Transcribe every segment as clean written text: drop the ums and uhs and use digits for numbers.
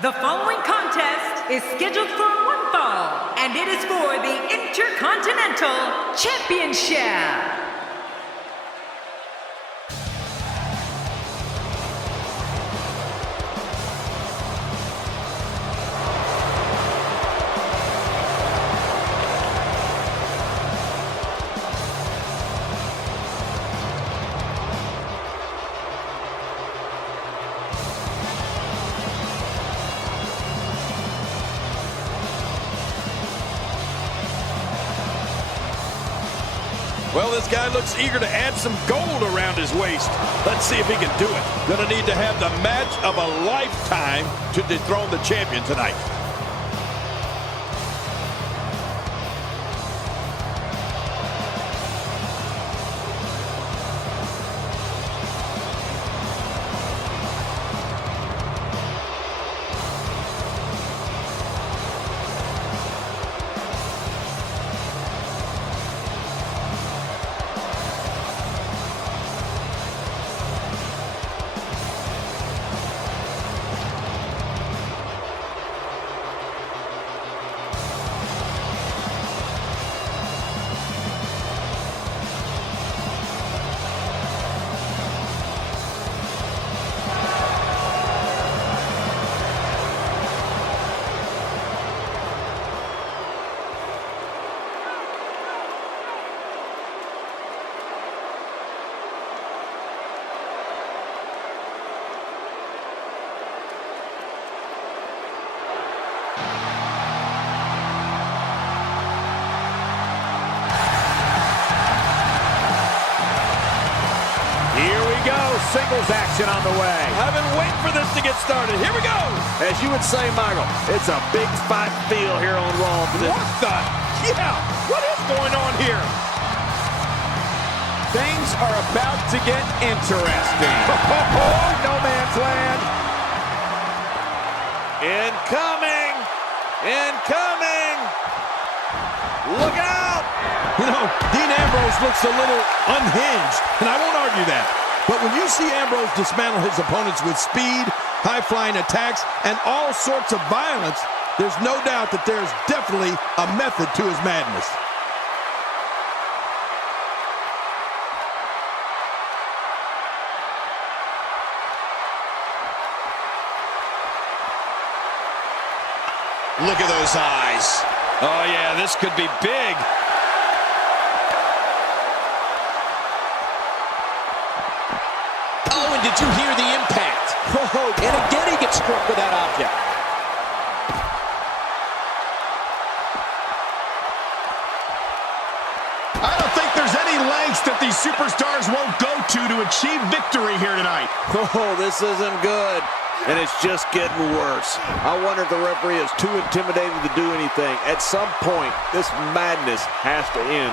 The following contest is scheduled for one fall, and it is for the Intercontinental Championship. Well, this guy looks eager to add some gold around his waist. Let's see if he can do it. Gonna need to have the match of a lifetime to dethrone the champion tonight. Singles action on the way. I've been waiting for this to get started. Here we go. As you would say, Michael, it's a big fight feel here on Raw. What the? Yeah, what is going on here? Things are about to get interesting. No man's land. Incoming. Incoming. Look out. You know, Dean Ambrose looks a little unhinged, and I won't argue that. But when you see Ambrose dismantle his opponents with speed, high-flying attacks, and all sorts of violence, there's no doubt that there's definitely a method to his madness. Look at those eyes. Oh, yeah, this could be big. Did you hear the impact? Oh, and again he gets struck with that object. I don't think there's any lengths that these superstars won't go to achieve victory here tonight. Oh, this isn't good. And it's just getting worse. I wonder if the referee is too intimidated to do anything. At some point, this madness has to end.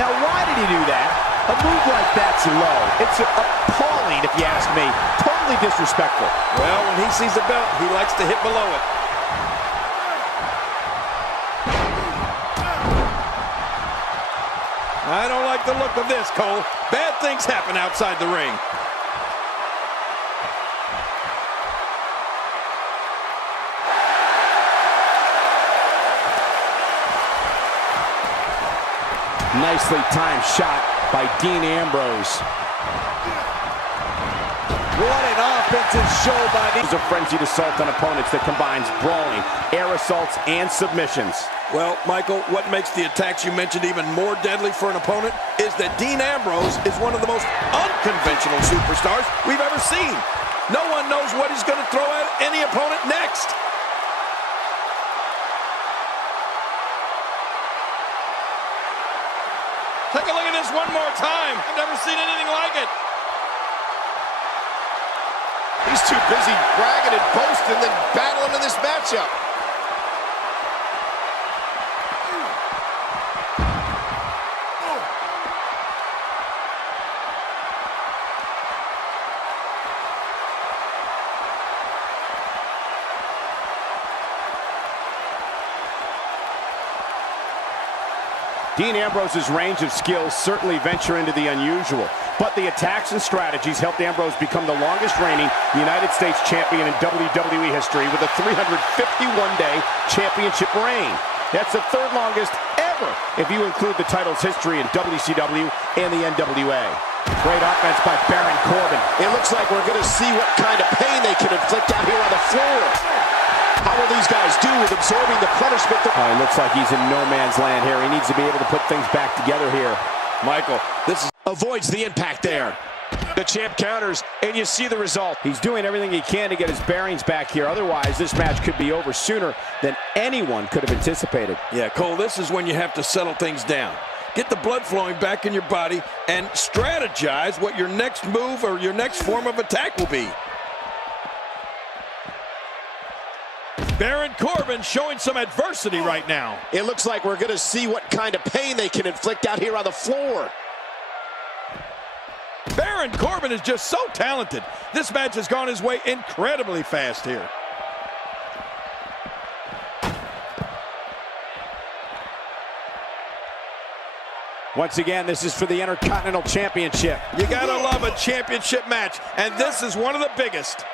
Now, why did he do that? A move like that's low. It's appalling, if you ask me. Totally disrespectful. Well, when he sees the belt, he likes to hit below it. I don't like the look of this, Cole. Bad things happen outside the ring. Nicely timed shot by Dean Ambrose. What an offensive show by these. A frenzied assault on opponents that combines brawling, air assaults, and submissions. Well, Michael, what makes the attacks you mentioned even more deadly for an opponent is that Dean Ambrose is one of the most unconventional superstars we've ever seen. No one knows what he's going to throw at any opponent next. Take a look at this one more time. I've never seen anything like it. He's too busy bragging and boasting than battling in this matchup. Dean Ambrose's range of skills certainly venture into the unusual, but the attacks and strategies helped Ambrose become the longest reigning United States champion in WWE history with a 351-day championship reign. That's the third longest ever if you include the title's history in WCW and the NWA. Great offense by Baron Corbin. It looks like we're going to see what kind of pain they can inflict out here on the floor. How will these guys do with absorbing the punishment? It looks like he's in no man's land here. He needs to be able to put things back together here. Michael, this is... Avoids the impact there. The champ counters, and you see the result. He's doing everything he can to get his bearings back here. Otherwise, this match could be over sooner than anyone could have anticipated. Yeah, Cole, this is when you have to settle things down. Get the blood flowing back in your body and strategize what your next move or your next form of attack will be. Baron Corbin showing some adversity right now. It looks like we're going to see what kind of pain they can inflict out here on the floor. Baron Corbin is just so talented. This match has gone his way incredibly fast here. Once again, this is for the Intercontinental Championship. You gotta love a championship match, and this is one of the biggest.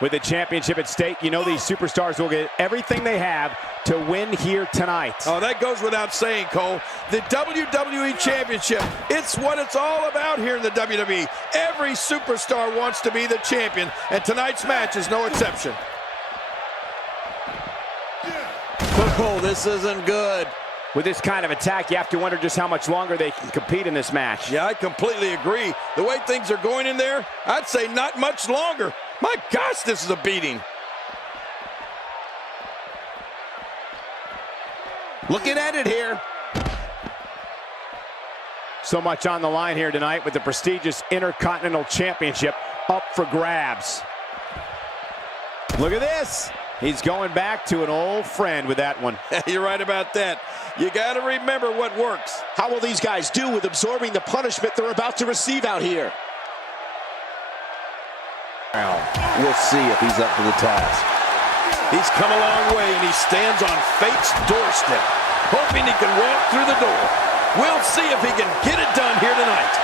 With the championship at stake, you know these superstars will get everything they have to win here tonight. Oh, that goes without saying, Cole. The WWE Championship, it's what it's all about here in the WWE. Every superstar wants to be the champion, and tonight's match is no exception. Cole, this isn't good. With this kind of attack, you have to wonder just how much longer they can compete in this match. Yeah, I completely agree. The way things are going in there, I'd say not much longer. My gosh, this is a beating. Looking at it here. So much on the line here tonight with the prestigious Intercontinental Championship up for grabs. Look at this. He's going back to an old friend with that one. You're right about that. You got to remember what works. How will these guys do with absorbing the punishment they're about to receive out here? We'll see if he's up to the task. He's come a long way, and he stands on fate's doorstep, hoping he can walk through the door. We'll see if he can get it done here tonight.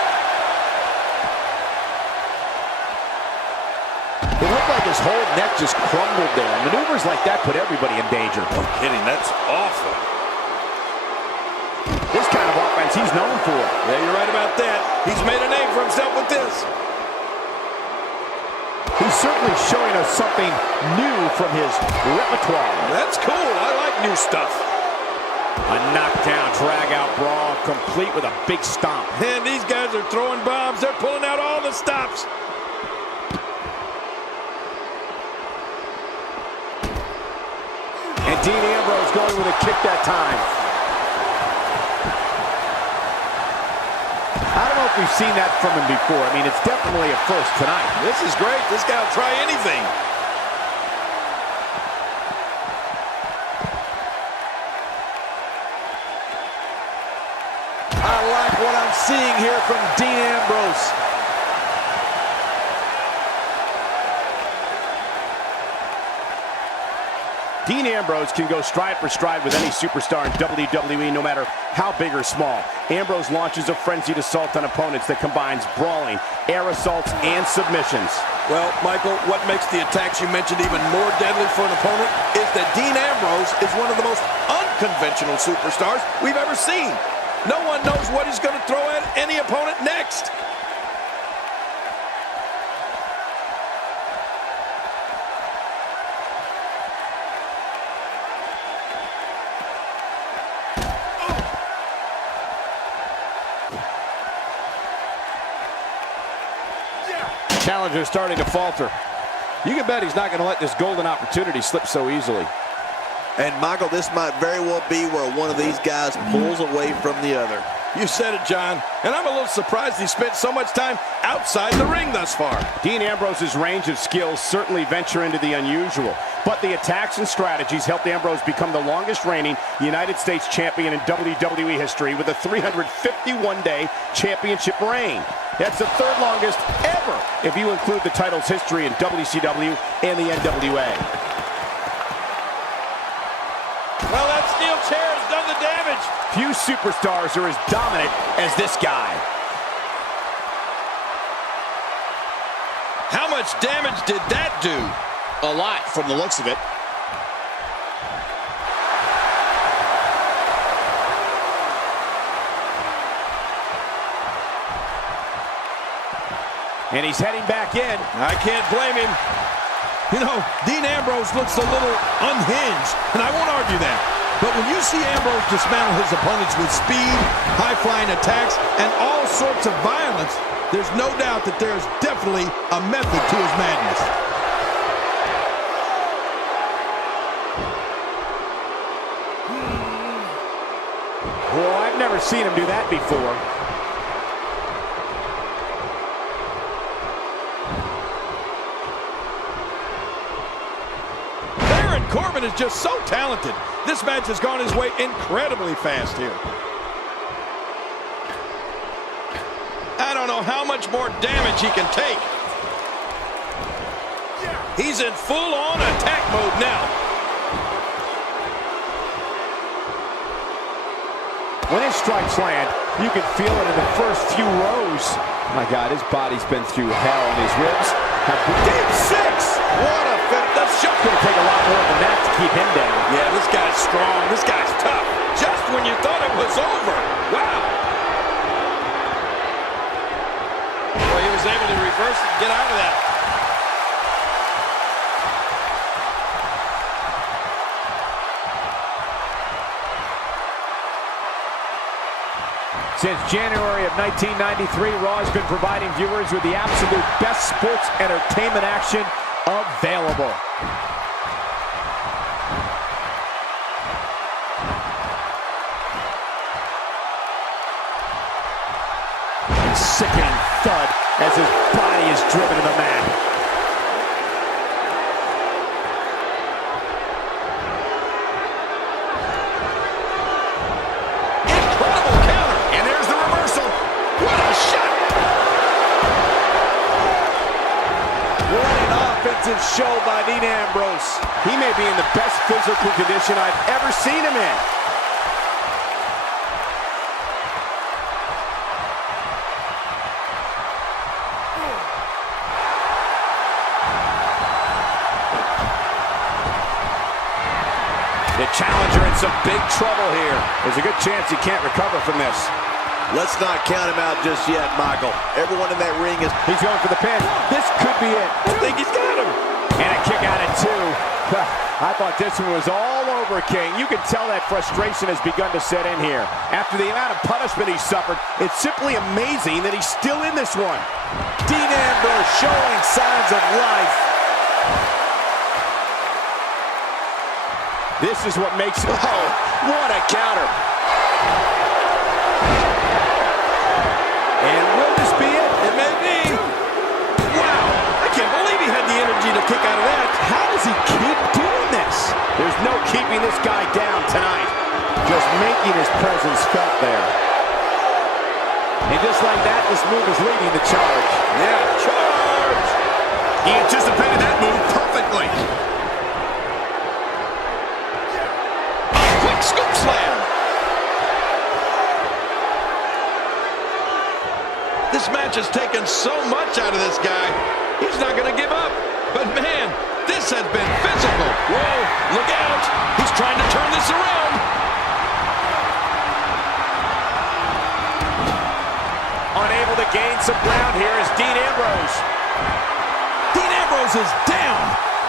It looked like his whole neck just crumbled there. Maneuvers like that put everybody in danger. No kidding, that's awful. This kind of offense he's known for. Yeah, you're right about that. He's made a name for himself with this. He's certainly showing us something new from his repertoire. That's cool. I like new stuff. A knockdown, drag-out brawl, complete with a big stomp. And these guys are throwing bombs. They're pulling out all the stops. And Dean Ambrose going with a kick that time. I don't know if we've seen that from him before. I mean, it's definitely a first tonight. This is great. This guy will try anything. I like what I'm seeing here from Dean Ambrose. Dean Ambrose can go stride for stride with any superstar in WWE, no matter how big or small. Ambrose launches a frenzied assault on opponents that combines brawling, air assaults, and submissions. Well, Michael, what makes the attacks you mentioned even more deadly for an opponent is that Dean Ambrose is one of the most unconventional superstars we've ever seen. No one knows what he's going to throw at any opponent next. Challenger starting to falter. You can bet he's not going to let this golden opportunity slip so easily. And Michael, this might very well be where one of these guys pulls away from the other. You said it, John. And I'm a little surprised he spent so much time outside the ring thus far. Dean Ambrose's range of skills certainly venture into the unusual, but the attacks and strategies helped Ambrose become the longest reigning United States champion in WWE history with a 351-day championship reign. That's the third longest ever if you include the title's history in WCW and the NWA. Well, Few superstars are as dominant as this guy. How much damage did that do? A lot from the looks of it. And he's heading back in. I can't blame him. You know, Dean Ambrose looks a little unhinged, and I won't argue that. But when you see Ambrose dismantle his opponents with speed, high-flying attacks, and all sorts of violence, there's no doubt that there's definitely a method to his madness. Well, I've never seen him do that before. Corbin is just so talented. This match has gone his way incredibly fast here. I don't know how much more damage he can take. He's in full-on attack mode now. When his strikes land, you can feel it in the first few rows. My God, his body's been through hell, and his ribs have been Deep six! What a fit. The shot. Going to take a lot more than that to keep him down. Yeah, this guy's strong. This guy's tough. Just when you thought it was over. Wow. Boy, he was able to reverse it and get out of that. Since January of 1993, Raw has been providing viewers with the absolute best sports entertainment action available. Sickening thud as his body is driven to the mat. Incredible counter. And there's the reversal. What a shot. What an offensive show by Dean Ambrose. He may be in the best physical condition I've ever seen him in. The challenger in some big trouble here. There's a good chance he can't recover from this. Let's not count him out just yet, Michael. Everyone in that ring is... He's going for the pin. This could be it. I think he's got him. And a kick out at two. I thought this one was all over, King. You can tell that frustration has begun to set in here. After the amount of punishment he suffered, it's simply amazing that he's still in this one. Dean Ambrose showing signs of life. This is what makes it... Oh, what a counter. And will this be it? It may be. Wow. I can't believe he had the energy to kick out of that. How does he keep doing this? There's no keeping this guy down tonight. Just making his presence felt there. And just like that, this move is leading the charge. Yeah, charge. He anticipated that move perfectly. Quick scoop slam. This match has taken so much out of this guy. He's not going to give up. But man, this has been physical. Whoa, look out. He's trying to turn this around. Unable to gain some ground here is Dean Ambrose. Dean Ambrose is down.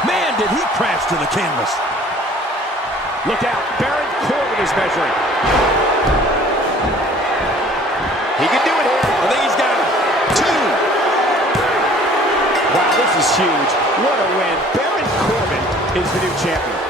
Man, did he crash to the canvas. Look out, Baron Corbin is measuring. He can do it here. I think he's got him. Two. Wow, this is huge. What a win. Baron Corbin is the new champion.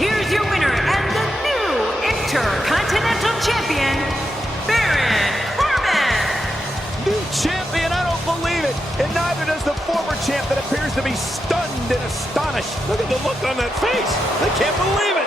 here's your winner and the new Intercontinental Champion, Baron Corbin. New champion, I don't believe it. And neither does the former champ that appears to be stunned and astonished. Look at the look on that face. They can't believe it.